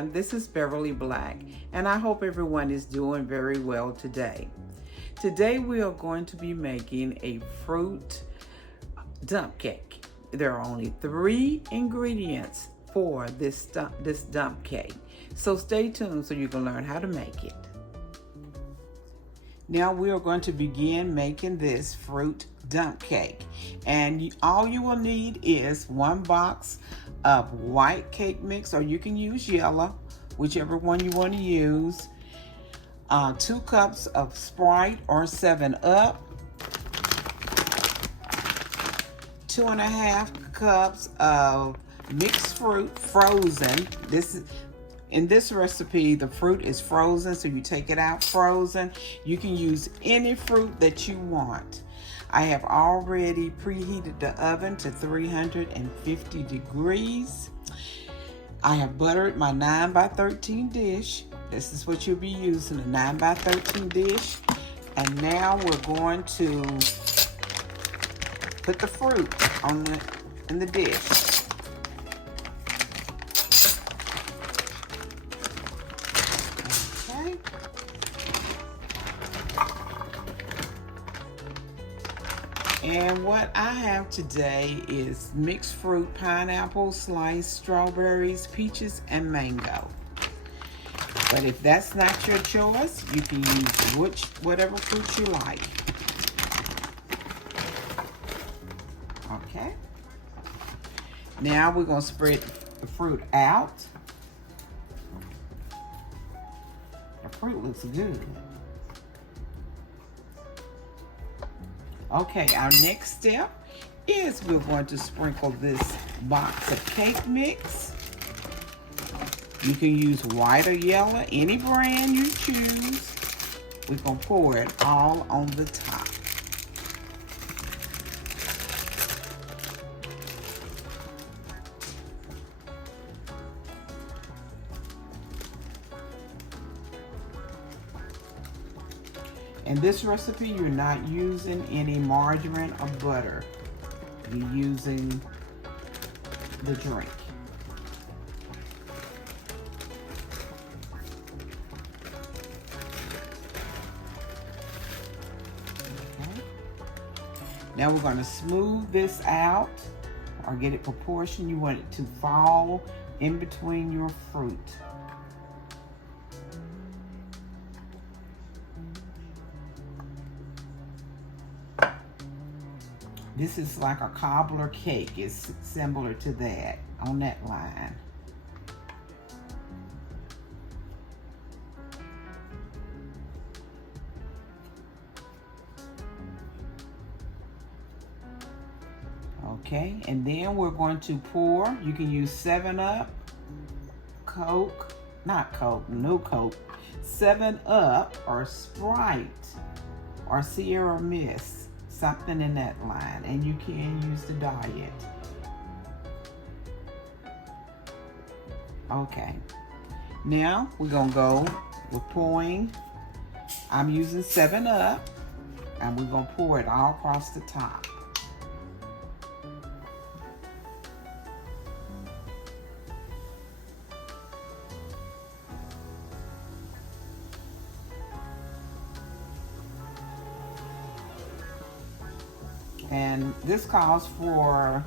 everyone, this is Beverly Black, and I hope everyone is doing very well today. Today we are going to be making a fruit dump cake. There are only 3 ingredients for this dump cake, so stay tuned so you can learn how to make it. Now we are going to begin making this fruit dump cake, and all you will need is 1 box of white cake mix, or you can use yellow, whichever one you want to use, 2 cups of Sprite or 7-Up, 2.5 cups of mixed fruit frozen. In this recipe, the fruit is frozen, so you take it out frozen. You can use any fruit that you want. I have already preheated the oven to 350 degrees. I have buttered my 9x13 dish. This is what you'll be using, a 9x13 dish. And now we're going to put the fruit in the dish. And what I have today is mixed fruit, pineapple, sliced strawberries, peaches, and mango. But if that's not your choice, you can use whatever fruit you like. Okay. Now we're going to spread the fruit out. The fruit looks good. Okay, our next step is we're going to sprinkle this box of cake mix. You can use white or yellow, any brand you choose. We're going to pour it all on the top. In this recipe, you're not using any margarine or butter. You're using the drink. Okay. Now we're going to smooth this out or get it proportioned. You want it to fall in between your fruit. This is like a cobbler cake. It's similar to that, on that line. Okay, and then we're going to pour. You can use 7-Up, Coke, not Coke, no Coke, 7-Up or Sprite or Sierra Mist. Something in that line, and you can use the diet. Okay, now we're gonna go with pouring. I'm using 7-Up, and we're gonna pour it all across the top. And this calls for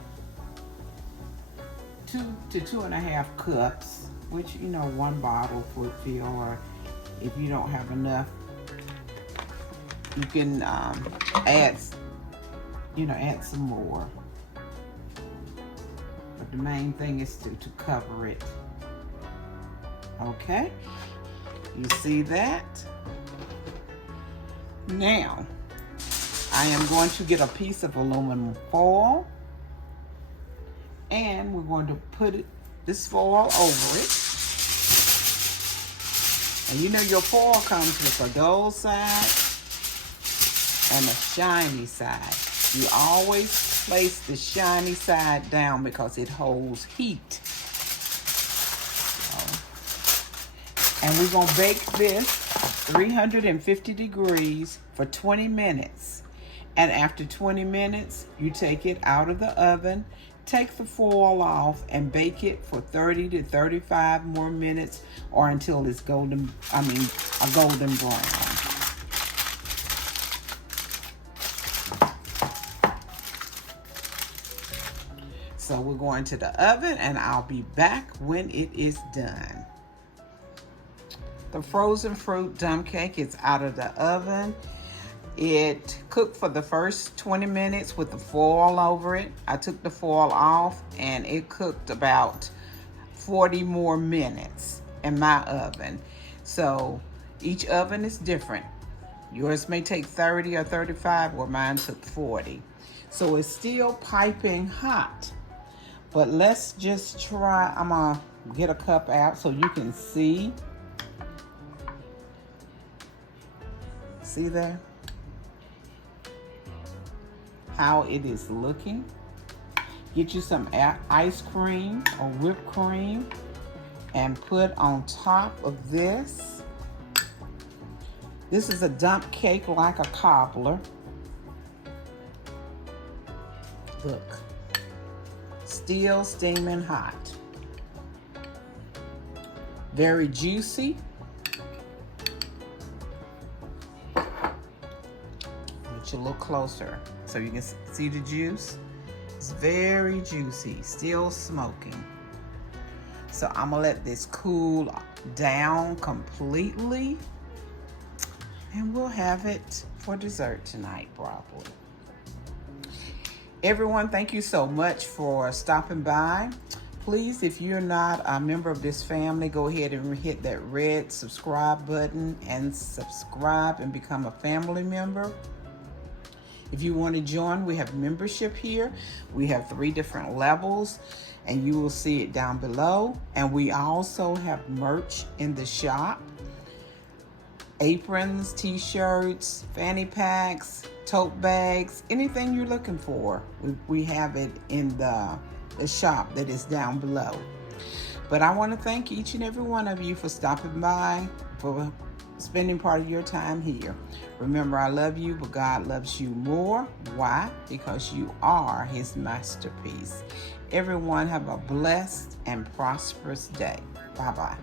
2 to 2.5 cups, which, 1 bottle would fill, or if you don't have enough, you can add some more. But the main thing is to cover it. Okay, you see that? Now, I am going to get a piece of aluminum foil, and we're going to put this foil over it. And your foil comes with a dull side and a shiny side. You always place the shiny side down because it holds heat. And we're going to bake this 350 degrees for 20 minutes. And after 20 minutes, you take it out of the oven Take the foil off and bake it for 30 to 35 more minutes or until it's a golden brown. So we're going to the oven and I'll be back when it is done. The frozen fruit dump cake is out of the oven. It cooked for the first 20 minutes with the foil over it. I took the foil off and it cooked about 40 more minutes in my oven. So each oven is different. Yours may take 30 or 35, where mine took 40. So it's still piping hot. But let's just try, I'm gonna get a cup out so you can see. See there? How it is looking. Get you some ice cream or whipped cream and put on top of this. This is a dump cake like a cobbler. Look, still steaming hot. Very juicy. Get you a little closer so you can see the juice. It's very juicy, still smoking. So I'm gonna let this cool down completely and we'll have it for dessert tonight, probably. Everyone, thank you so much for stopping by. Please, if you're not a member of this family, go ahead and hit that red subscribe button and subscribe and become a family member. If you want to join, we have membership here. We have 3 different levels and you will see it down below. And we also have merch in the shop. Aprons, t-shirts, fanny packs, tote bags, anything you're looking for. We have it in the shop that is down below. But I want to thank each and every one of you for stopping by, for spending part of your time here. Remember, I love you, but God loves you more. Why? Because you are his masterpiece. Everyone have a blessed and prosperous day. Bye-bye.